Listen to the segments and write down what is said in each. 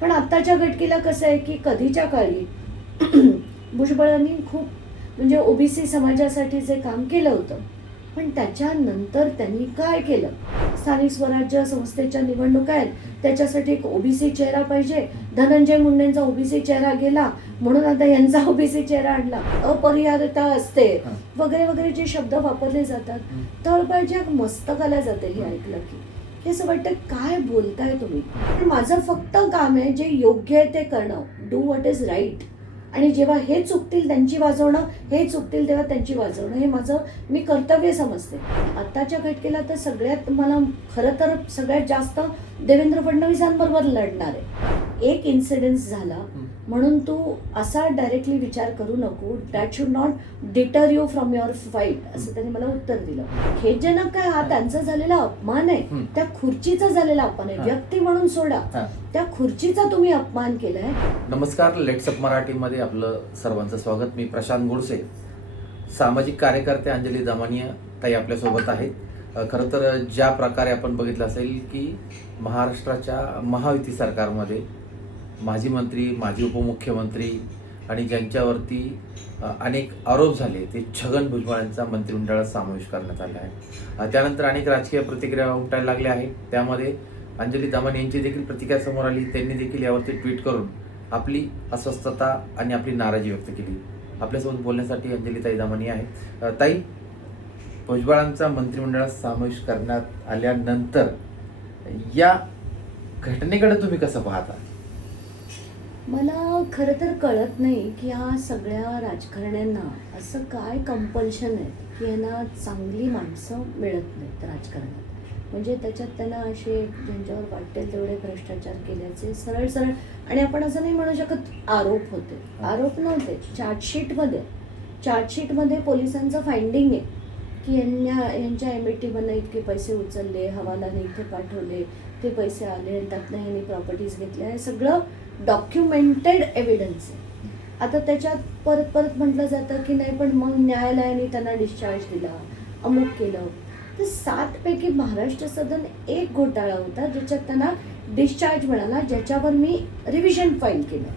पण आत्ताच्या घटकेला कसं आहे की कधीच्या काळी भुजबळांनी खूप म्हणजे ओबीसी समाजासाठी जे काम केलं होतं पण त्याच्यानंतर त्यांनी काय केलं? स्थानिक स्वराज्य संस्थेच्या निवडणुका आहेत त्याच्यासाठी एक ओबीसी चेहरा पाहिजे. धनंजय मुंडेंचा ओबीसी चेहरा गेला म्हणून आता यांचा ओबीसी चेहरा आणला. अपरिहार्यता असते. वगैरे वगैरे जे शब्द वापरले जातात. तळपायच्या मस्तकाला जाते हे ऐकलं की. हे असं वाटतं काय बोलताय तुम्ही? पण माझं फक्त काम आहे जे योग्य आहे ते करणं. डू वॉट इज राईट आणि जेव्हा हे चुकतील त्यांची वाजवणं हे चुकतील तेव्हा त्यांची वाजवणं. हे माझं मी कर्तव्य समजते. आत्ताच्या घटकेला तर सगळ्यात मला खरं तर सगळ्यात जास्त देवेंद्र फडणवीसांबरोबर लढणार. आहे एक इन्सिडेन्स झाला. म्हणून तू असा डायरेक्टली विचार करू नको. That should not deter you from your fight असं त्यांनी मला उत्तर दिलं. खेदजनक काय हा त्यांचा झालेला अपमान आहे. त्या खुर्चीचा झालेला अपमान आहे. व्यक्ती म्हणून सोडा. त्या खुर्चीचा तुम्ही अपमान केलाय? नमस्कार लेट्सअप मराठीमध्ये आपलं सर्वांचं स्वागत. मी प्रशांत गोडसे. सामाजिक कार्यकर्ते अंजली दमानिया ताई आपल्यासोबत आहेत. खरं तर ज्या प्रकारे आपण बघितलं असेल की महाराष्ट्राच्या महायुती सरकारमध्ये माजी मंत्री माजी उपमुख्यमंत्री आणि ज्यांच्यावरती अनेक आरोप झाले ते छगन भुजबळांचा मंत्रिमंडळात समावेश करण्यात आला आहे. त्यानंतर अनेक राजकीय प्रतिक्रिया उमटायला लागल्या आहेत. त्यामध्ये अंजली दमन यांची देखील प्रतिक्रिया समोर आली. त्यांनी देखील यावरती ट्विट करून आपली अस्वस्थता आणि आपली नाराजी व्यक्त केली. आपल्यासोबत बोलण्यासाठी अंजली ताई दमानी आहे ताई भुजबळांचा मंत्रिमंडळात समावेश करण्यात आल्यानंतर या घटनेकडे तुम्ही कसं पाहता? मला खरं तर कळत नाही की ह्या सगळ्या राजकारण्यांना असं काय कंपल्शन आहे की यांना चांगली माणसं मिळत नाहीत राजकारणात. म्हणजे त्याच्यात त्यांना असे ज्यांच्यावर वाटेल तेवढे भ्रष्टाचार केल्याचे सरळ सरळ आणि आपण असं नाही म्हणू शकत आरोप होते. आरोप नव्हते. चार्जशीटमध्ये चार्जशीटमध्ये पोलिसांचं फाइंडिंग आहे की यांना यांच्या एम ए टीमधनं इतके पैसे उचलले हवालाने इथे पाठवले ते पैसे आले त्यातनं यांनी प्रॉपर्टीज घेतल्या हे सगळं डॉक्युमेंटेड एव्हिडन्स आहे आता त्याच्यात परत परत म्हटलं जातं की नाही पण मग न्यायालयाने त्यांना डिस्चार्ज दिला अमुक केलं. तर सातपैकी महाराष्ट्र सदन एक घोटाळा होता ज्याच्यात त्यांना डिस्चार्ज मिळाला ज्याच्यावर मी रिव्हिजन फाईल केलं.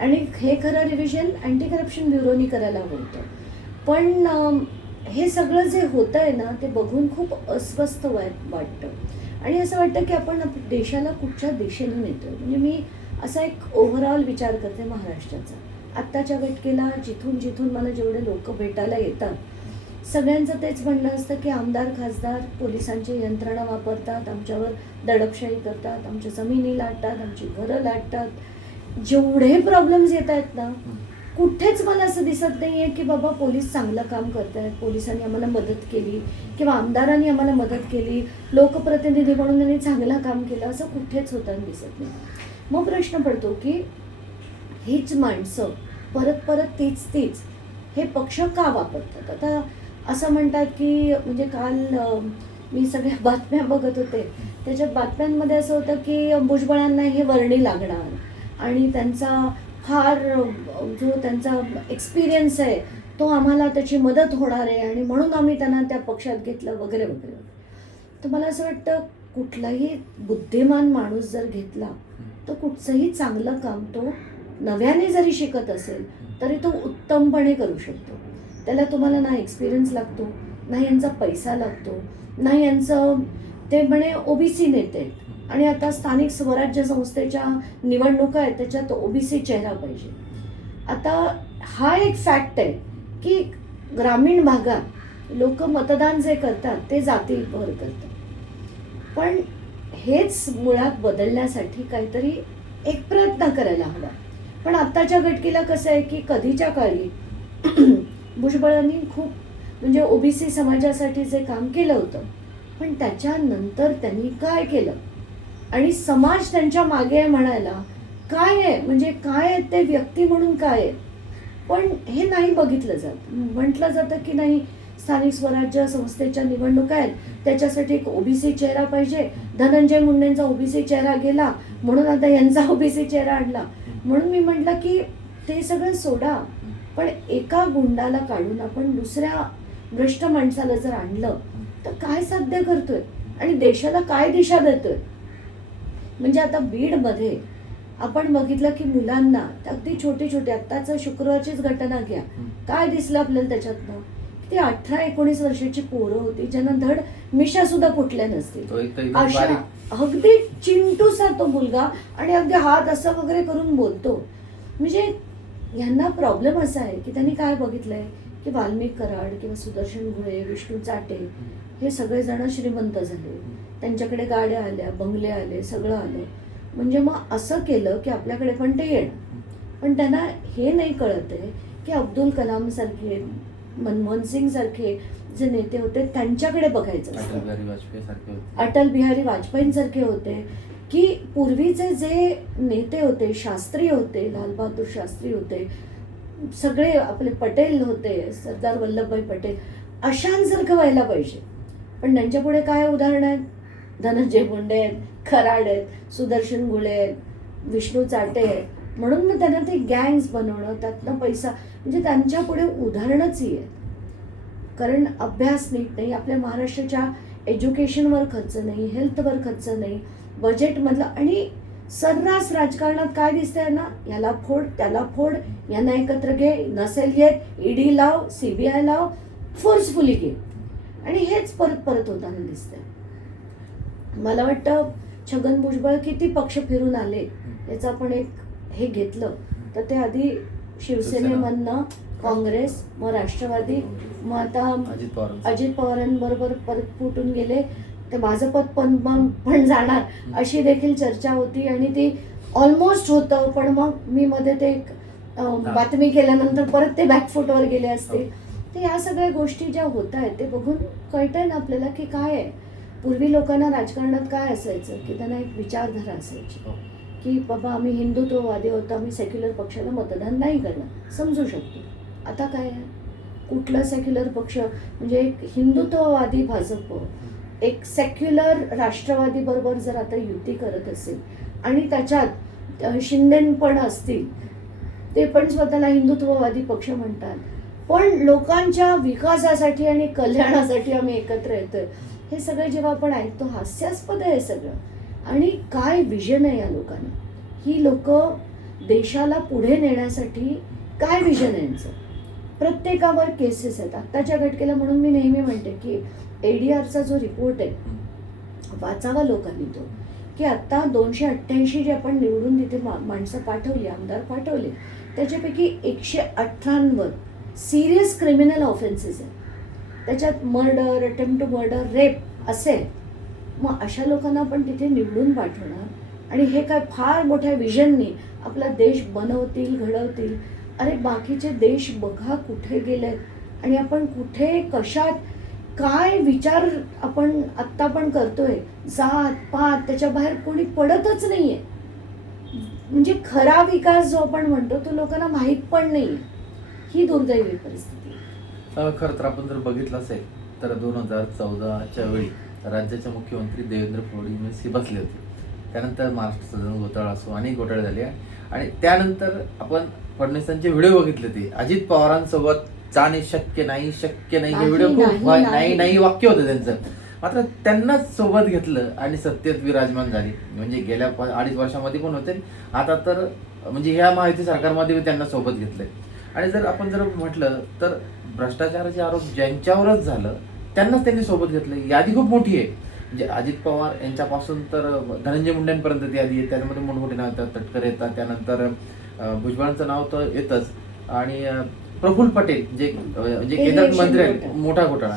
आणि हे खरं रिव्हिजन अँटी करप्शन ब्युरोनी करायला हवं होतं. पण हे सगळं जे होतं आहे ना ते बघून खूप अस्वस्थ वाटतं. आणि असं वाटतं की आपण देशाला कुठच्या दिशेने नेतो म्हणजे मी असा एक ओव्हरऑल विचार करते महाराष्ट्राचा. आत्ताच्या घटकेला जिथून जिथून मला जेवढे लोक भेटायला येतात सगळ्यांचं तेच म्हणणं असतं की आमदार खासदार पोलिसांची यंत्रणा वापरतात आमच्यावर दडपशाही करतात आमच्या जमिनी लाटतात आमची घरं लाटतात. जेवढे प्रॉब्लेम्स येत आहेत ना कुठेच मला असं दिसत नाही आहे की बाबा पोलीस चांगलं काम करत आहेत पोलिसांनी आम्हाला मदत केली किंवा आमदारांनी आम्हाला मदत केली लोकप्रतिनिधी म्हणून त्यांनी चांगलं काम केलं असं कुठेच होताना दिसत नाही. मग प्रश्न पडतो की हीच माणसं परत परत तीच तीच हे पक्ष का वापरतात? आता असं म्हणतात की म्हणजे काल मी सगळ्या बातम्या बघत होते. त्याच्या बातम्यांमध्ये असं होतं की भुजबळांना हे वर्णी लागणार आणि त्यांचा फार जो त्यांचा एक्सपिरियन्स आहे तो आम्हाला त्याची मदत होणार आहे आणि म्हणून आम्ही त्यांना त्या पक्षात घेतलं वगैरे वगैरे. तर मला असं वाटतं कुठलाही बुद्धिमान माणूस जर घेतला तर कुठचंही चांगलं काम तो नव्याने जरी शिकत असेल तरी तो उत्तमपणे करू शकतो. त्याला तुम्हाला ना एक्सपिरियन्स लागतो ना यांचा पैसा लागतो ना यांचं ते म्हणे ओबीसी नेते. आणि आता स्थानिक स्वराज्य संस्थेच्या निवडणुका आहेत त्याच्यात ओबीसी चेहरा पाहिजे. आता हा एक फॅक्ट आहे की ग्रामीण भागात लोक मतदान जे करतात ते जातीवर करतात. पण हेच मुळात बदलण्यासाठी काहीतरी एक प्रयत्न करायला हवा. पण आत्ताच्या घटकेला कसं आहे की कधीच्या काळी भुजबळांनी खूप म्हणजे ओबीसी समाजासाठी जे काम केलं होतं पण त्याच्यानंतर त्यांनी काय केलं? आणि समाज त्यांच्या मागे आहे म्हणायला काय आहे? म्हणजे काय आहे ते व्यक्ती म्हणून काय आहे? पण हे नाही बघितलं जात. म्हटलं जातं की नाही स्थानिक स्वराज्य संस्थेच्या निवडणुका आहेत. त्याच्यासाठी एक ओबीसी चेहरा पाहिजे. धनंजय मुंडेंचा ओबीसी चेहरा गेला. म्हणून आता यांचा ओबीसी चेहरा आणला म्हणून मी म्हटलं की ते सगळं सोडा. पण एका गुंडाला काढून आपण दुसऱ्या भ्रष्ट माणसाला जर आणलं तर काय साध्य करतोय? आणि देशाला काय दिशा देतोय? म्हणजे आता बीडमध्ये आपण बघितलं की मुलांना अगदी छोटे छोटे आत्ताचं शुक्रवारचीच घटना घ्या. काय दिसलं आपल्याला त्याच्यातनं? ती अठरा एकोणीस वर्षाची पोरं होती ज्यांना धड मिशा सुद्धा फुटल्या नसतील. अशा अगदी चिंटूसा तो मुलगा आणि अगदी हात असं वगैरे करून बोलतो. म्हणजे ह्यांना प्रॉब्लेम असा आहे की त्यांनी काय बघितलंय? की वाल्मिक कराड किंवा सुदर्शन घुळे विष्णू चाटे हे सगळेजण श्रीमंत झाले. त्यांच्याकडे गाड्या आल्या बंगले आले सगळं आलं. म्हणजे मग असं केलं की आपल्याकडे पण ते येणार पण त्यांना हे नाही कळत आहे की अब्दुल कलाम सारखे मनमोहन सिंग सारखे जे नेते होते त्यांच्याकडे बघायचं अटल असतं बिहारी वाजपेयी सारखे होते. अटल बिहारी वाजपेयींसारखे होते की पूर्वीचे जे नेते होते शास्त्री होते लालबहादूर शास्त्री होते सगळे आपले पटेल होते सरदार वल्लभभाई पटेल अशांसारखं व्हायला पाहिजे. पण त्यांच्या पुढे काय उदाहरण आहेत? धनंजय मुंडे आहेत खराड आहेत सुदर्शन गुळे आहेत विष्णू चाटे आहेत म्हणून मग त्यांना ते गँग्स बनवणं त्यातनं पैसा म्हणजे त्यांच्या पुढे उदाहरणच ही आहेत. कारण अभ्यास नीट नाही आपल्या महाराष्ट्राच्या एज्युकेशनवर खर्च नाही हेल्थवर खर्च नाही बजेटमधलं आणि सर्रास राजकारणात काय दिसतंय ना याला फोड त्याला फोड यांना एकत्र घे नसेल येत ईडी लाव सी बी आय लाव फोर्सफुली घे. आणि हेच परत परत होताना दिसतंय. मला वाटतं छगन भुजबळ किती पक्ष फिरून आले याचा आपण एक हे घेतलं तर ते आधी शिवसेनेमधनं काँग्रेस मग राष्ट्रवादी मग आता अजित पवार अजित पवारांबरोबर परत फुटून गेले ते भाजपत पण पण पण जाणार अशी देखील चर्चा होती आणि ती ऑलमोस्ट होतं पण मग मी मध्ये ते एक. बातमी केल्यानंतर परत ते बॅकफुटवर गेले असते हो. तर या सगळ्या गोष्टी ज्या होत आहेत ते बघून कळतंय ना आपल्याला की काय आहे पूर्वी लोकांना राजकारणात काय असायचं की त्यांना एक विचारधारा असायची हो. की बाबा आम्ही हिंदुत्ववादी होतो आम्ही सेक्युलर पक्षाला मतदान नाही करणार. समजू शकतो. आता काय आहे? कुठला सेक्युलर पक्ष? म्हणजे एक हिंदुत्ववादी भाजप. एक सेक्युलर राष्ट्रवादी बरोबर जर आता युती करत असेल आणि त्याच्यात शिंदेन पण असतील ते पण स्वतःला हिंदुत्ववादी पक्ष म्हणतात. पण लोकांच्या विकासासाठी आणि कल्याणासाठी आम्ही एकत्र येतोय. हे सगळं जेव्हा आपण ऐकतो हास्यास्पद आहे सगळं. आणि काय विजन आहे या लोकांना? ही लोक देशाला पुढे नेण्यासाठी काय विजन आहे यांचं? प्रत्येकावर केसेस आहेत. आत्ताच्या घटकेला म्हणून मी नेहमी म्हणते की ए डी आरचा जो रिपोर्ट आहे वाचावा लोकांनी तो. की आत्ता दोनशे अठ्ठ्याऐंशी जे आपण निवडून तिथे मा- माणसं पाठवली आमदार पाठवले त्याच्यापैकी एकशे अठरांवर सिरियस क्रिमिनल ऑफेन्सेस आहेत. त्याच्यात murder attempt to murder rape असे मग अशा लोकांना आपण तिथे निवडून पाठवणार. आणि हे काय फार मोठ्या विजननी आपला देश बनवतील घडवतील. अरे बाकीचे देश बघा कुठे गेलेत. आणि आपण कुठे कशात काय विचार आपण आत्ता पण करतोय. जात पात त्याच्या बाहेर कोणी पडतच नाहीये. म्हणजे खरा विकास जो आपण म्हणतो तो लोकांना माहीत पण नाही ही दुर्दैवी परिस्थिती. खर खरं तर आपण जर बघितलं असेल तर दोन हजार चौदाच्या वेळी राज्याचे मुख्यमंत्री देवेंद्र फडणवीस हे बसले होते. त्यानंतर महाराष्ट्र सदन घोटाळा असो अनेक घोटाळे झाले. आणि त्यानंतर आपण फडणवीसांचे व्हिडिओ बघितले ते. अजित पवारांसोबत जाणे शक्य नाही शक्य नाही. हे नाही, व्हिडिओ खूप नाही, नाही. वाक्य होतं त्यांचं. मात्र त्यांनाच सोबत घेतलं आणि सत्तेत विराजमान झाली. म्हणजे गेल्या अडीच वर्षामध्ये पण होते. आता तर म्हणजे ह्या माहिती सरकारमध्ये त्यांना सोबत घेतलंय. आणि जर आपण जर म्हटलं तर भ्रष्टाचाराचे आरोप ज्यांच्यावरच झालं त्यांनाच त्यांनी सोबत घेतले यादी खूप मोठी आहे. म्हणजे अजित पवार यांच्यापासून तर धनंजय मुंडेंपर्यंत ती यादी आहे त्यामध्ये मोठमोठे नाव येतात. तटकर येतात. त्यानंतर भुजबळांचं नाव तर येतच. आणि प्रफुल्ल पटेल जे जे केंद्रात मंत्री आहेत. मोठा घोटाळा.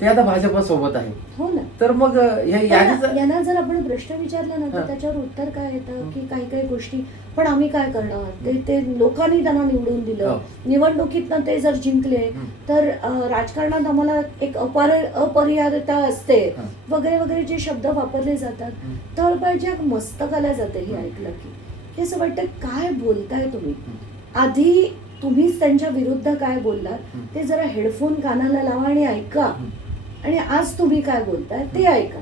ते आता भाजपसोबत आहे. हो ना. तर मग यांना जर आपण प्रश्न विचारला ना तर. त्याच्यावर उत्तर काय येतं. की काही काही गोष्टी पण आम्ही काय करणार ते ते लोकांनी त्यांना निवडून दिलं हो. निवडणुकीतनं ते जर जिंकले. तर राजकारणात आम्हाला एक अपर अपरिहार्यता असते. वगैरे वगैरे जे शब्द वापरले जातात हं. तळपायच्या मस्तकाला जाते हे. ऐकलं की हे असं वाटतं काय बोलताय तुम्ही. आधी तुम्हीच त्यांच्या विरुद्ध काय बोललात. ते जरा हेडफोन कानाला लावा आणि ऐका. आणि आज तुम्ही काय बोलताय ते ऐका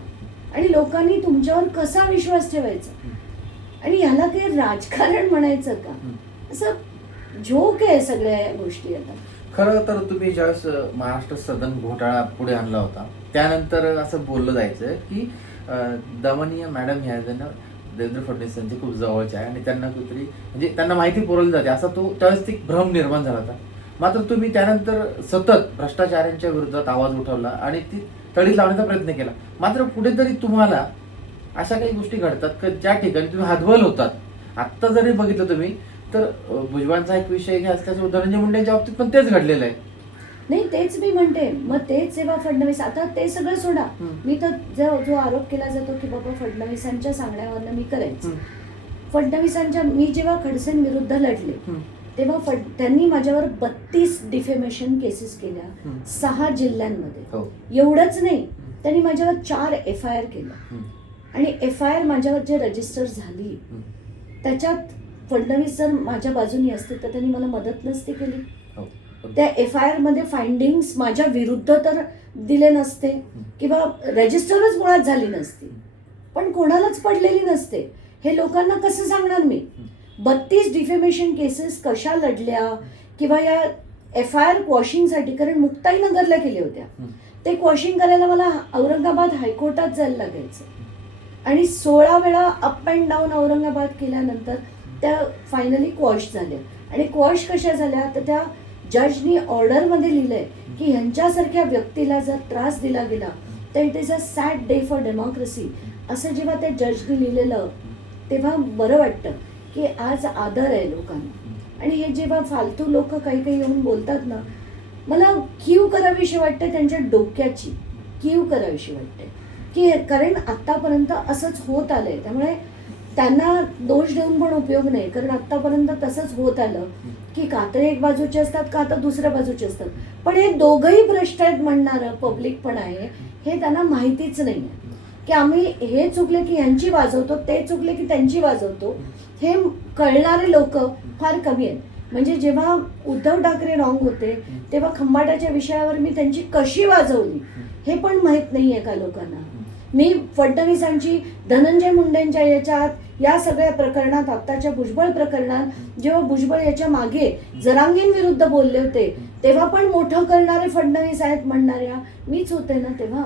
आणि लोकांनी तुमच्यावर कसा विश्वास ठेवायचा. आणि ह्याला काही राजकारण म्हणायचं का. असं झोक आहे सगळ्या या गोष्टी आता. खरं तर तुम्ही ज्यावेळेस महाराष्ट्र सदन घोटाळा पुढे आणला होता त्यानंतर असं बोललं जायचं की दमनीय मॅडम ह्या जण देवेंद्र फडणवीस यांचे खूप जवळचे आहे आणि त्यांना कुठेतरी म्हणजे त्यांना माहिती पुरवली जाते. असा तो त्यावेळेस एक भ्रम निर्माण झाला होता. मात्र तुम्ही त्यानंतर सतत भ्रष्टाचारांच्या विरोधात आवाज उठवला आणि ती तडीत लावण्याचा प्रयत्न केला. मात्र कुठेतरी तुम्हाला अशा काही गोष्टी घडतात की ज्या ठिकाणी तुम्ही हातबल होतात आत्ता जरी बघितलं तुम्ही तर भुजबळांचा एक विषय घ्या त्याचं धनंजय मुंडेंच्या बाबतीत पण तेच घडलेलं आहे नाही तेच मी म्हणते मग तेच जेव्हा फडणवीस आता ते सगळं सोडा. मी तर जो जो आरोप केला जातो की बाबा फडणवीसांच्या सांगण्यावरनं मी करायचं हम्म. फडणवीसांच्या मी जेव्हा खडसें विरुद्ध लढले. तेव्हा फड त्यांनी माझ्यावर बत्तीस डिफेमेशन केसेस केल्या. सहा जिल्ह्यांमध्ये हो एवढंच नाही त्यांनी माझ्यावर चार एफ आय आर केलं. आणि एफ आय आर माझ्यावर जे रजिस्टर झाली. त्याच्यात फडणवीस जर माझ्या बाजूनी असते तर त्यांनी मला मदत नसती केली. हो. त्या एफ आय आरमध्ये फाइंडिंग्स माझ्या विरुद्ध तर दिले नसते किंवा रजिस्टरच मुळात झाली नसती. पण कोणालाच पडलेली नसते. हे लोकांना कसं सांगणार मी? बत्तीस डिफेमेशन केसेस कशा लढल्या किंवा या एफ आय आर क्वॉशिंगसाठी कारण मुक्ताई नगरला केल्या होत्या. ते क्वॉशिंग करायला मला औरंगाबाद हायकोर्टात जायला लागायचं. आणि सोळा वेळा अप अँड डाऊन औरंगाबाद केल्यानंतर त्या फायनली क्वॉश झाल्या. आणि क्वॉश कशा झाल्या? तर त्या जजनी ऑर्डरमध्ये लिहिलंय की ह्यांच्यासारख्या व्यक्तीला जर त्रास दिला गेला तर it is a sad day for democracy असं जेव्हा त्या जजनी लिहिलेलं तेव्हा बरं वाटतं की आज आदर आहे लोकांना. आणि हे जेव्हा फालतू लोक काही काही येऊन बोलतात ना मला कीव करावीशी वाटते त्यांच्या डोक्याची. कीव करावीशी वाटते. की कारण आत्तापर्यंत असंच होत आलंय. त्यामुळे त्यांना दोष देऊन पण उपयोग नाही. कारण आत्तापर्यंत तसंच होत आलं. की का तर एक बाजूचे असतात का तर दुसऱ्या बाजूचे असतात. पण हे दोघंही भ्रष्ट आहेत म्हणणारं पब्लिक पण आहे हे त्यांना माहितीच नाही. आहे की आम्ही हे चुकले की यांची वाजवतो ते चुकले की त्यांची वाजवतो हे कळणारे लोक फार कमी आहेत. म्हणजे जेव्हा उद्धव ठाकरे रॉंग होते तेव्हा खंबाटाच्या विषयावर मी त्यांची कशी वाजवली हे पण माहीत नाही आहे का लोकांना. मी फडणवीसांची धनंजय मुंडेंच्या याच्यात या सगळ्या प्रकरणात आत्ताच्या भुजबळ प्रकरणात जेव्हा भुजबळ याच्या मागे जरांगीन विरुद्ध बोलले होते तेव्हा पण मोठं करणारे फडणवीस आहेत म्हणणाऱ्या मीच होते ना तेव्हा?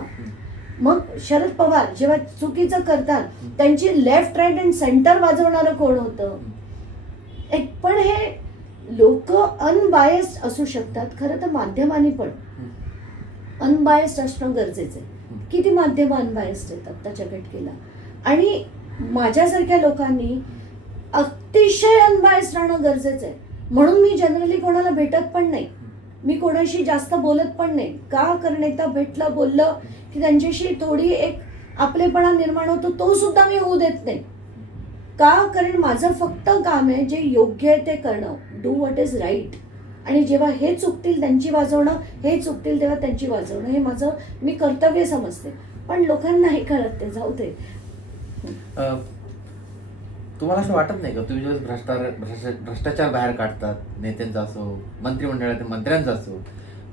मग शरद पवार जेव्हा चुकीचं करतात त्यांची लेफ्ट राईट अँड सेंटर वाजवणारं कोण होतं? एक पण हे लोक अनबायस्ड असू शकतात खरं तर माध्यमांनी पण. अनबायस्ड असणं गरजेचं आहे. किती माध्यम अनबायस्ड आहेत आत्ताच्या घटकेला. आणि माझ्यासारख्या लोकांनी अतिशय अनबायस्ड राहणं गरजेचं आहे. म्हणून मी जनरली कोणाला भेटत पण नाही. मी कोणाशी जास्त बोलत पण नाही. का कारण एकदा भेटलं बोललं की त्यांच्याशी थोडी एक आपलेपणा निर्माण होतो तो सुद्धा मी होऊ देत नाही. का? कारण माझं फक्त काम आहे जे योग्य आहे ते करणं. डू वॉट इज राईट आणि जेव्हा हे चुकतील त्यांची वाजवणं हे चुकतील तेव्हा त्यांची वाजवणं हे माझं मी कर्तव्य समजते. पण लोकांना हे कळत ते जाऊ दे. तुम्हाला असं वाटत नाही का? तुम्ही ज्यावेळेस भ्रष्टाचार भ्रष्टा- भ्रष्टाचार बाहेर काढतात नेत्यांचा असो मंत्रिमंडळातील मंत्र्यांचा असो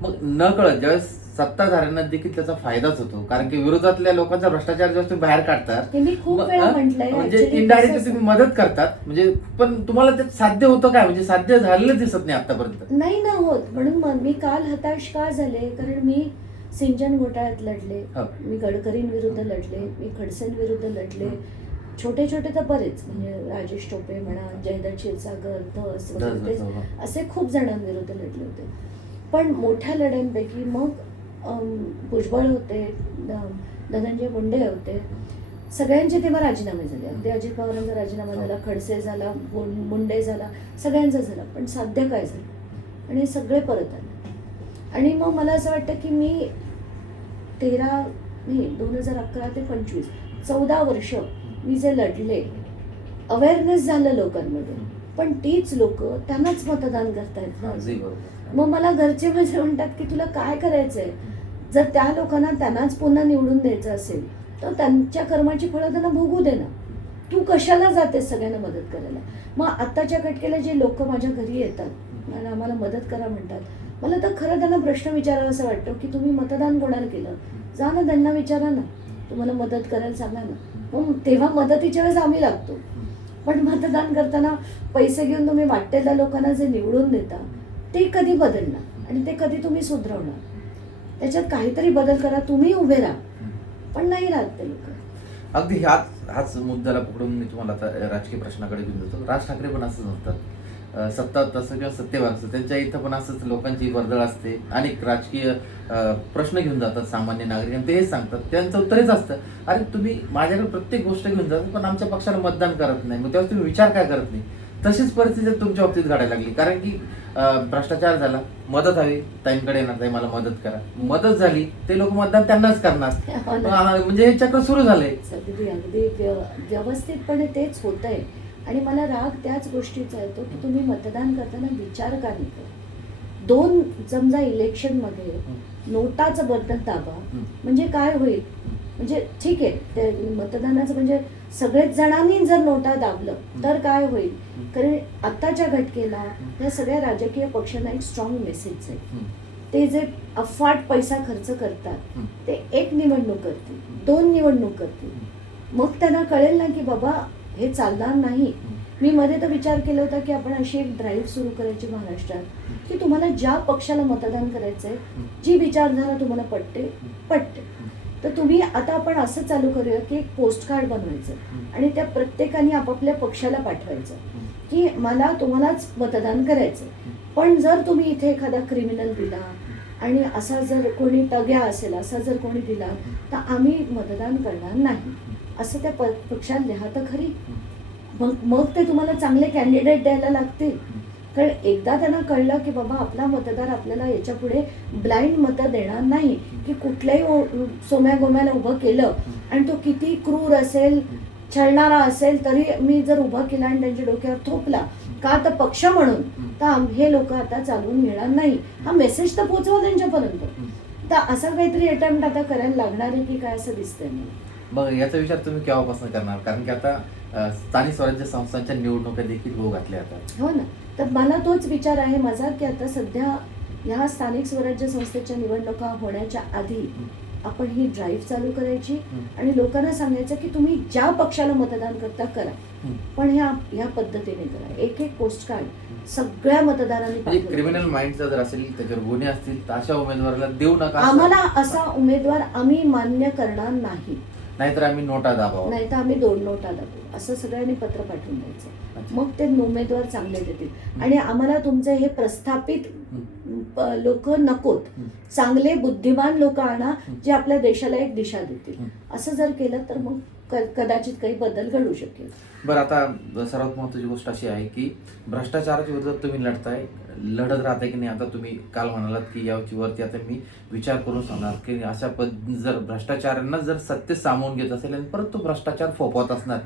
मग न कळत ज्यावेळेस सत्ताधाऱ्यांना देखील त्याचा फायदाच होतो. कारण की विरोधातल्या लोकांचा भ्रष्टाचार ज्यावेळेस तुम्ही बाहेर काढतात ते मी खूप मग, वेळा हा? म्हटलंय म्हणजे Actually इनडायरेक्टली कसं तुम्ही मदत करतात. म्हणजे पण तुम्हाला ते साध्य होतं काय? म्हणजे साध्य झालेलं दिसत नाही आतापर्यंत. नाही ना होत. म्हणून मग मी काल हताश का झाले? कारण मी सिंचन घोटाळ्यात लढले. हो. मी गडकरींविरुद्ध लढले. मी खडसेंविरुद्ध लढले. छोटे छोटे तर बरेच. म्हणजे राजेश टोपे म्हणा जयदत्त क्षीरसागर धस वगैरे ते धस, हो. असे खूप जणांविरुद्ध लढले होते. पण मोठ्या लढ्यांपैकी मग भुजबळ होते धनंजय मुंडे होते. सगळ्यांचे तेव्हा राजीनामे झाले. अगदी अजित पवारांचा राजीनामा झाला खडसे झाला मुंडे झाला सगळ्यांचा झाला. पण साध्य काय झालं? आणि सगळे परत आले. आणि मग मला असं वाटतं की मी तेरा नाही दोन हजार अकरा ते पंचवीस चौदा वर्ष मी जे लढले अवेअरनेस झालं लोकांमध्ये पण तीच लोक त्यांनाच मतदान करतायत मग मला घरचे माझे म्हणतात की तुला काय करायचंय? जर त्या लोकांना त्यांनाच पुन्हा निवडून द्यायचं असेल तर त्यांच्या कर्माची फळं त्यांना भोगू दे ना. तू कशाला जातेस सगळ्यांना मदत करायला? मग आत्ताच्या कटकेला जे लोक माझ्या घरी येतात आणि आम्हाला मदत करा म्हणतात मला तर खरं त्यांना प्रश्न विचारावा असं वाटतो की तुम्ही मतदान कोणाला केलं? जा ना त्यांना विचारा ना. तुम्हाला मदत करायला सांगा ना. मग तेव्हा मदतीच्या वेळेस आम्ही लागतो. पण मतदान करताना पैसे घेऊन तुम्ही वाटतेल्या लोकांना जे निवडून देता ते कधी बदलणार? आणि ते कधी तुम्ही सुधरवणार? त्याच्यात काहीतरी बदल करा तुम्ही उभे राहा. पण नाही राहत ते लोक. अगदी ह्याच हाच मुद्द्याला पकडून मी तुम्हाला आता राजकीय प्रश्नाकडे घेऊन जातो. राज ठाकरे पण असंच म्हणतात. अं, सत्ता तसं किंवा सत्तेवर असतं त्यांच्या इथं पण असंच लोकांची वर्दळ असते. अनेक राजकीय प्रश्न घेऊन जातात सामान्य नागरिक आणि ते हेच सांगतात. त्यांचं उत्तर हेच असतं. अरे तुम्ही माझ्याकडे प्रत्येक गोष्ट घेऊन जातात पण आमच्या पक्षाला मतदान करत नाही. मग तेव्हा तुम्ही विचार काय करत नाही? तशीच परिस्थिती तुमच्या बाबतीत घडायला लागली. कारण की भ्रष्टाचार झाला. मदत हवी. ताईंकडे येणार ताई मला मदत करा. मदत झाली ते लोक मतदान त्यांनाच करणार. हो म्हणजे हे चक्र सुरू झालंय. अगदी अगदी व्य- व्यवस्थितपणे तेच होत आहे आणि मला राग त्याच गोष्टीचा येतो की तुम्ही मतदान करताना विचार का नाही करत? दोन समजा इलेक्शनमध्ये नोटाचं बटन दाबा. म्हणजे काय होईल? म्हणजे ठीक आहे ते मतदानाचं म्हणजे सगळेच जणांनी जर नोटा दाबलं तर काय होईल? कारण आत्ताच्या घटकेला या सगळ्या राजकीय पक्षांना एक स्ट्रॉंग मेसेज आहे. ते जे अफाट पैसा खर्च करतात. ते एक निवडणूक करतील दोन निवडणूक करतील. मग त्यांना कळेल ना की बाबा हे चालणार नाही. मी मध्ये तर विचार केला होता की आपण अशी एक ड्राईव्ह सुरू करायची महाराष्ट्रात की तुम्हाला ज्या पक्षाला मतदान करायचंय जी विचारधारा तुम्हाला पटते पटते. तर तुम्ही आता आपण असं चालू करूया की एक पोस्ट कार्ड बनवायचं आणि त्या प्रत्येकाने आपापल्या पक्षाला पाठवायचं. की मला तुम्हालाच मतदान करायचं पण जर तुम्ही इथे एखादा क्रिमिनल दिला आणि असा जर कोणी टग्या असेल असा जर कोणी दिला तर आम्ही मतदान करणार नाही. असं त्या प- पक्षात लिहा तर खरी. मग मग ते तुम्हाला चांगले कॅन्डिडेट द्यायला लागतील. कारण एकदा त्यांना कळलं की बाबा आपला मतदार आपल्याला याच्यापुढे ब्लाइंड मतं देणार नाही की कुठल्याही सोम्या गोम्याला उभं केलं आणि तो किती क्रूर असेल छळणारा असेल तरी मी जर उभा केला आणि त्यांच्या डोक्यावर थोपला का तर पक्ष म्हणून तर हे लोक आता चालवून मिळणार नाही. हा मेसेज तर पोचवा त्यांच्यापर्यंत. तर असा काहीतरी अटेम्प्ट आता करायला लागणार आहे की काय असं दिसतंय मग याचा विचार तुम्ही केव्हापासून करणार? कारण की आता स्थानिक स्वराज्य संस्थांच्या निवडणुका देखील होऊ घातल्या आता. हो ना. तर मला तोच विचार आहे माझा की आता सध्या ह्या स्थानिक स्वराज्य संस्थेच्या निवडणुका होण्याच्या आधी आपण ही ड्राईव्ह चालू करायची आणि लोकांना सांगायचं की तुम्ही ज्या पक्षाला मतदान करता करा. पण ह्या ह्या पद्धतीने करा. एक एक पोस्ट कार्ड सगळ्या मतदारांनी म्हणजे. क्रिमिनल माइंडचा जर असेल त्याच्यावर गुन्हे असतील तर अशा उमेदवाराला देऊ नका आम्हाला असा उमेदवार आम्ही मान्य करणार नाही. नाहीतर आम्ही नोटा दाबावा. नाही तर आम्ही दोन नोटा दाबू. असं सगळ्यांनी पत्र पाठवून द्यायचं. मग ते उमेदवार चांगले देतील. आणि आम्हाला तुमचे हे प्रस्थापित लोक नकोत. चांगले बुद्धिमान लोक आणा जे आपल्या देशाला एक दिशा देतील. असं जर केलं तर मग कदाचित काही बदल घडू शकेल. बरं आता सर्वात महत्वाची गोष्ट अशी आहे की भ्रष्टाचाराच्या विरोधात तुम्ही लढताय लढत राहताय की नाही आता तुम्ही काल म्हणालात की यावरती वरती आता मी विचार करून सांगणार की अशा पद जर भ्रष्टाचारांना जर सत्य सामावून घेत असेल आणि परत तो भ्रष्टाचार फोपवत असणार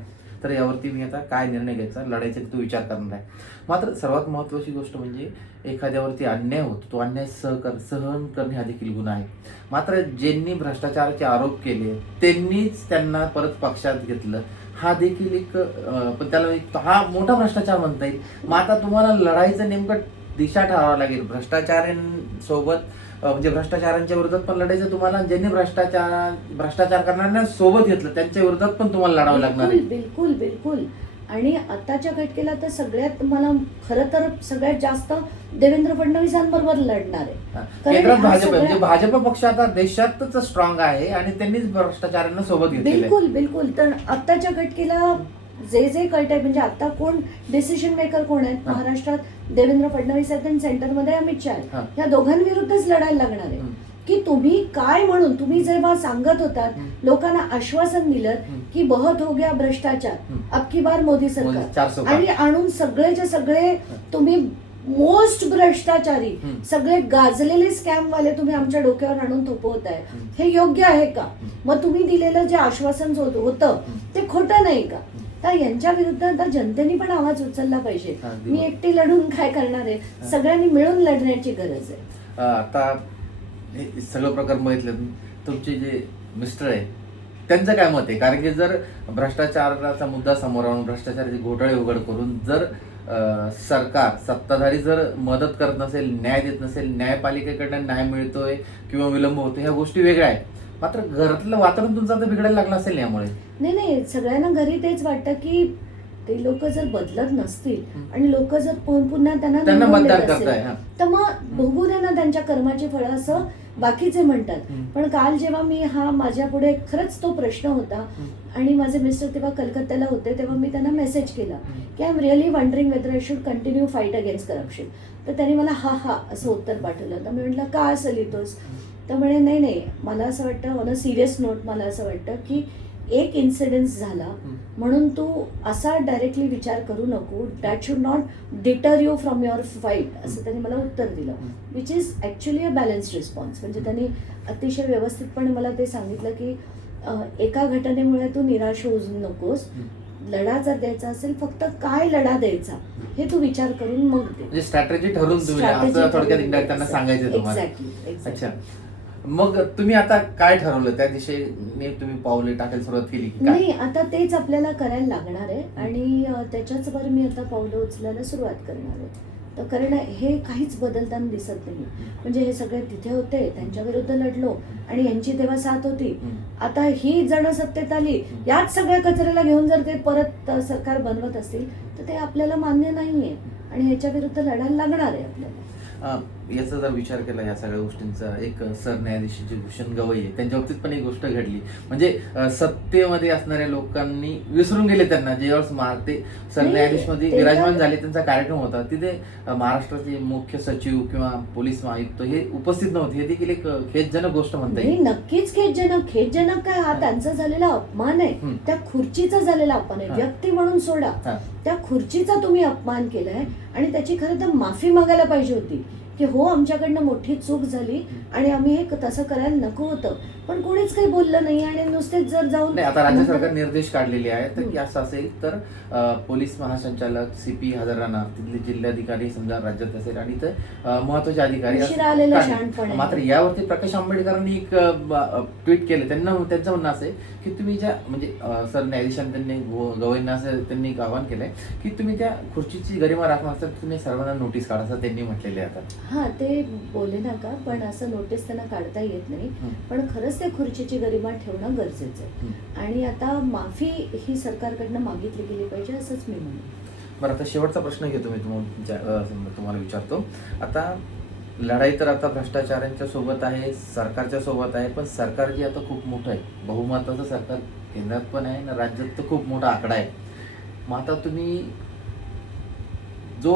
तर यावरती मी आता काय निर्णय घ्यायचा लढायचा तो विचार करणार आहे. मात्र सर्वात महत्त्वाची गोष्ट म्हणजे एखाद्यावरती अन्याय होतो. तो अन्याय सहकर सहन करणे हा देखील गुन्हा आहे. मात्र ज्यांनी भ्रष्टाचाराचे आरोप केले त्यांनीच त्यांना परत पक्षात घेतलं. हा देखील एक पण त्याला एक- हा मोठा भ्रष्टाचार म्हणता येईल. मग आता तुम्हाला लढाईचं नेमकं दिशा ठरवावं लागेल. भ्रष्टाचारांसोबत म्हणजे भ्रष्टाचारांच्या विरोधात पण लढायचं तुम्हाला ज्यांनी भ्रष्टाचार भ्रष्टाचार करणाऱ्यांना सोबत घेतलं त्यांच्या विरोधात पण तुम्हाला लढावं लागणार बिलकुल बिलकुल बिलकुल. आणि आताच्या घटकेला तर सगळ्यात मला खरं तर सगळ्यात जास्त देवेंद्र फडणवीसांबरोबर लढणार आहे. केंद्रात भाजप म्हणजे भाजप पक्ष आता देशातच स्ट्रॉंग आहे आणि त्यांनीच भ्रष्टाचारांना सोबत घेतलेलं आहे. बिलकुल बिलकुल. तर आत्ताच्या घटकेला जे जे कळत आहे म्हणजे आता कोण डिसिशन मेकर कोण आहेत. महाराष्ट्रात देवेंद्र फडणवीस आहेत आणि सेंटरमध्ये अमित शहा या दोघांविरुद्धच लढायला लागणार आहे. की तुम्ही काय म्हणून तुम्ही जेव्हा सांगत होतात. लोकांना आश्वासन दिलं. की बहुत हो गया भ्रष्टाचार हम्म. अब की बार मोदी सरकार. आणि आणून सगळेचे सगळे तुम्ही मोस्ट भ्रष्टाचारी. सगळे गाजलेले स्कॅम वाले तुम्ही आमच्या डोक्यावर आणून थोपवत आहे. हे योग्य आहे का मग तुम्ही दिलेलं जे आश्वासन होतं ते खोटं नाही का तर यांच्या विरुद्ध आता जनतेने पण आवाज उचलला पाहिजे. मी एकटी लढून काय करणार आहे? सगळ्यांनी मिळून लढण्याची गरज आहे. आता हे सगळं प्रकार बघितले तुमचे जे मिस्टर आहे त्यांचं काय मत आहे? कारण की जर भ्रष्टाचाराचा मुद्दा समोर आणून भ्रष्टाचाराचे घोटाळे उघड करून जर सरकार सत्ताधारी जर मदत करत नसेल न्याय देत नसेल न्यायपालिकेकडनं न्याय मिळतोय किंवा विलंब होतो ह्या गोष्टी वेगळ्या आहेत. मात्र घरातलं वातावरण तुमचं आता बिघडायला लागलं असेल यामुळे. नाही नाही सगळ्यांना घरी तेच वाटतं की ते लोक जर बदलत नसतील. आणि लोक जर पुन- पुन्हा त्यांना त्यांना निवडून मतदान देत असेल, करताय हा. तर मग बघू दे ना त्यांच्या कर्माची फळं असं बाकीचे म्हणतात. पण काल जेव्हा मी हा माझ्या पुढे खरंच तो प्रश्न होता आणि माझे मिस्टर तेव्हा कलकत्त्याला होते तेव्हा मी त्यांना मेसेज केला की I am really wondering whether I should continue fight against corruption तर त्यांनी मला हा हा असं उत्तर पाठवलं. तर मी म्हटलं का असं लिहितोस? तर म्हणे नाही नाही मला असं वाटतं ऑन अ सिरियस नोट मला असं वाटतं की एक इन्सिडेन्स झाला म्हणून तू असा डायरेक्टली विचार करू नको. That should not deter you from your fight असं त्यांनी मला उत्तर दिलं. Which is actually a balanced response म्हणजे त्यांनी अतिशय व्यवस्थितपणे मला ते सांगितलं की एका घटनेमुळे तू निराश होऊ नकोस. लढा जर द्यायचा असेल फक्त काय लढा द्यायचा हे तू विचार करून मग दे. म्हणजे स्ट्रॅटेजी ठरवून तुम्ही असं थोडक्यात एकदा त्यांना सांगायचं तुम्हाला. एक्झॅक्टली अच्छा. मग तुम्ही आता काय ठरवलं? त्या दिशेने तुम्ही पावले टाकायला सुरुवात केली की काय? नाही आता तेच आपल्याला करायला लागणार आहे आणि अ, त्याच्याच वर मी आता पावलं उचलायला सुरुवात करणार आहे. तर कारण हे काहीच बदलताना दिसत नाही म्हणजे हे सगळे तिथे होते त्यांच्या विरुद्ध लढलो आणि यांची तेव्हा साथ होती. हम्म. आता ही जण सत्तेत आली याच सगळ्या कचऱ्याला घेऊन जर ते परत अ, सरकार बनवत असतील तर ते आपल्याला मान्य नाहीये. आणि ह्याच्या विरुद्ध लढायला लागणार आहे आपल्याला. अं, याचा जर विचार केला या सगळ्या गोष्टींचा एक सरन्यायाधीश जे भूषण गवई आहे त्यांच्या बाबतीत पण एक गोष्ट घडली. म्हणजे सत्तेमध्ये असणाऱ्या लोकांनी विसरून गेले त्यांना ज्यावेळेस ते सरन्यायाधीशमध्ये ते तर- विराजमान झाले त्यांचा कार्यक्रम होता. तिथे महाराष्ट्राचे मुख्य सचिव किंवा पोलीस आयुक्त हे उपस्थित नव्हते. हे देखील एक खेदजनक गोष्ट म्हणता येईल. नक्कीच खेदजनक. खेदजनक काय? हा त्यांचा झालेला अपमान आहे. त्या खुर्चीचा झालेला अपमान आहे. व्यक्ती म्हणून सोडा. त्या खुर्चीचा तुम्ही अपमान केलाय आणि त्याची खरं तर माफी मागायला पाहिजे होती. की हो आमच्याकडनं मोठी चूक झाली आणि आम्ही हे तसं करायला नको होतं. पण कोणीच काही बोललं नाही आणि नुसतेच जर जाऊन नाही आता राज्य सरकार निर्देश काढलेले आहेत तर की. असं असेल तर पोलीस महासंचालक सी पी हजर राहणार तिथले जिल्हाधिकारी समजा राज्यात असेल आणि अं, महत्त्वाचे अधिकारी. मात्र यावरती प्रकाश आंबेडकरांनी एक ट्विट केलं त्यांना त्यांचं म्हणणं असं की तुम्ही ज्या म्हणजे अं, सर न्यायाधीशांनी त्यांनी गो- गवईंना असं त्यांनी एक आवाहन केलंय की तुम्ही त्या खुर्चीची गरिमा राखणार असाल तर तुम्ही सर्वांना नोटीस काढा असं त्यांनी म्हटलेले आता हा ते बोले नका पण असं नोटीस त्यांना काढता येत नाही. पण पण खरंच ते खुर्चीची गरिमा ठेवणं गरजेचं आहे. आणि आता माफी ही सरकारकडनं मागितली गेली पाहिजे असंच मी म्हणेन. बरं आता शेवटचा प्रश्न घेतो मी तुम्हाला विचारतो. आता लढाई तर आता भ्रष्टाचारांच्या सोबत आहे सरकारच्या सोबत आहे पण सरकार जे आता खूप मोठं आहे. बहुमताचं सरकार केंद्रात पण आहे आणि राज्यात तर खूप मोठा आकडा आहे. मग आता तुम्ही जो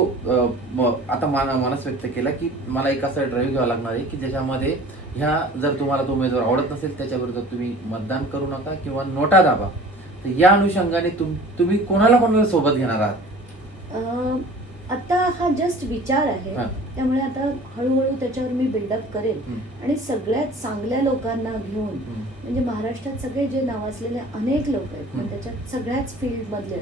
आता मान मानस व्यक्त केला की मला एक असा ड्राईव्ह घ्यावा लागणार आहे की ज्याच्यामध्ये ह्या जर तुम्हाला तो उमेदवार आवडत नसेल त्याच्या विरुद्ध तुम्ही मतदान करू नका किंवा नोटा दाबा तर या अनुषंगाने तुम तुम्ही कोणाला कोणाला सोबत घेणार आहात आता हा जस्ट विचार आहे. त्यामुळे आता हळूहळू त्याच्यावर मी बिल्डअप करेन. आणि सगळ्यात चांगल्या लोकांना घेऊन. म्हणजे महाराष्ट्रात सगळे जे नावाजलेले अनेक लोक आहेत पण. त्याच्यात सगळ्याच फील्ड मधले.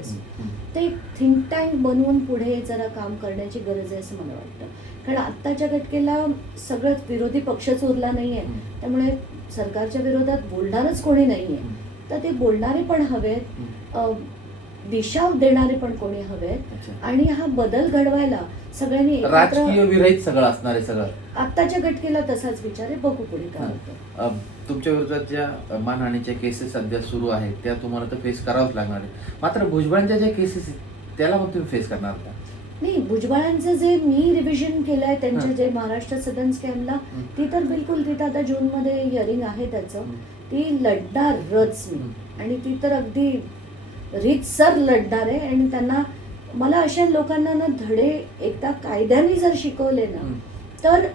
ते थिंक टँक बनवून पुढे जरा काम करण्याची गरज आहे असं मला वाटतं कारण आत्ताच्या घटकेला सगळंच विरोधी पक्षच उरला नाहीये. हम्म. त्यामुळे सरकारच्या विरोधात बोलणारच कोणी नाहीये. हम्म. तर ते बोलणारे पण हवेत. दिशा देणारे पण कोणी हवेत. आणि हा बदल घडवायला सगळ्यांनी राजकीय विरहित सगळं असणार आहे सगळं. आत्ताच्या घटकेला तसाच विचार आहे. बघू पुढे काय. होतं. तुमच्या विरोधात ज्या मानहानीच्या केसेस सध्या सुरू आहेत त्या तुम्हाला तर फेस करावंच लागणार आहे मात्र भुजबळांच्या ज्या केसेस त्याला मग तुम्ही फेस करणार का? नाही भुजबळांचं जे मी रिव्हिजन केलंय त्यांच्या. जे महाराष्ट्र सदन स्कॅमला. ती तर बिलकुल तिथं आता जून मध्ये हिअरिंग आहे त्याचं. ती लढणारच मी. आणि ती तर अगदी रीतसर लढणार आहे आणि त्यांना मला अशा लोकांना ना धडे एकदा कायद्याने जर शिकवले ना. तर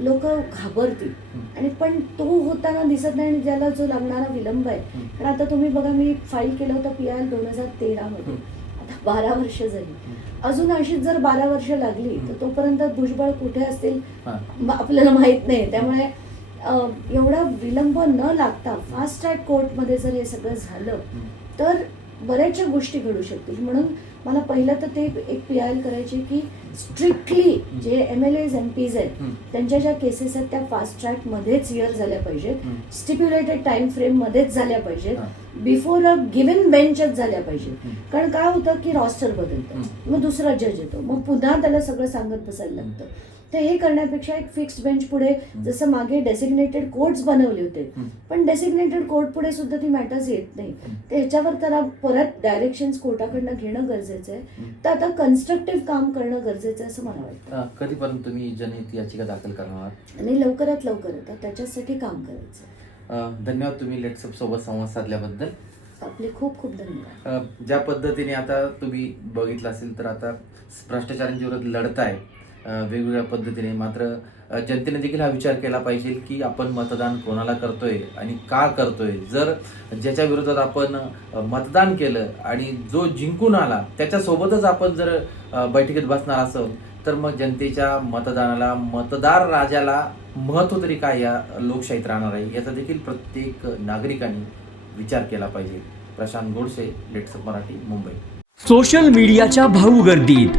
लोक घाबरतील. आणि पण तो होताना दिसत नाही आणि ज्याला जो लागणारा विलंब आहे. कारण आता तुम्ही बघा मी फाईल केलं होतं पी आय दोन हजार तेरामध्ये. आता बारा वर्ष झाली अजून अशीच जर बारा वर्ष लागली तर तोपर्यंत भुजबळ कुठे असतील? आपल्याला माहीत नाही. त्यामुळे एवढा विलंब न लागता फास्ट ट्रॅक कोर्टमध्ये जर हे सगळं झालं. तर बऱ्याचशा गोष्टी घडू शकतील. म्हणून मला पहिलं तर ते एक पी आय करायचे की स्ट्रिक्टली जे एम एल एज एम पीज आहेत. त्यांच्या ज्या केसेस आहेत त्या फास्ट ट्रॅक मध्येच हिअर झाल्या पाहिजेत. स्टिप्युलेटेड टाइम फ्रेम मध्येच झाल्या पाहिजेत. बिफोर अ गिव्हन बेंचच झाल्या पाहिजेत. कारण काय होतं की रॉस्टर बदलतं. मग दुसरा जज येतो मग पुन्हा त्याला सगळं सांगत बसायला लागतं तर हे करण्यापेक्षा एक फिक्स्ड बेंच पुढे जसं मागे डेसिग्नेटेड कोर्ट्स बनवले होते. पण डेसिग्नेटेड कोर्ट पुढे सुद्धा ती मॅटर्स येत नाही. तर ह्याच्यावर तर परत डायरेक्शन कोर्टाकडनं घेणं गरजेचं आहे. तर आता कन्स्ट्रक्टिव्ह काम करणं गरजेचं आहे असं मला वाटतं. कधीपर्यंत तुम्ही जनहित याचिका दाखल करणार आणि लवकरात लवकर तर त्याच्यासाठी काम करायचं धन्यवाद तुम्ही लेट्सअप सोबत संवाद साधल्याबद्दल. आपले खूप खूप धन्यवाद. ज्या पद्धतीने आता तुम्ही बघितलं असेल तर आता भ्रष्टाचारांच्या विरोधात लढताय. वेगवेगळ्या पद्धतीने. मात्र जनतेने देखील हा विचार केला पाहिजे की आपण मतदान कोणाला करतोय आणि का करतोय? जर ज्याच्या विरोधात आपण मतदान केलं आणि जो जिंकून आला त्याच्यासोबतच आपण जर बैठकीत बसणार असं तर मग जनतेच्या मतदानाला मतदार राजाला महत्त्व तरी काय या लोकशाहीत राहणार आहे? याचा देखील प्रत्येक नागरिकांनी विचार केला पाहिजे. प्रशांत गोडसे लेट्स मराठी मुंबई. सोशल मीडियाच्या भाऊ गर्दीत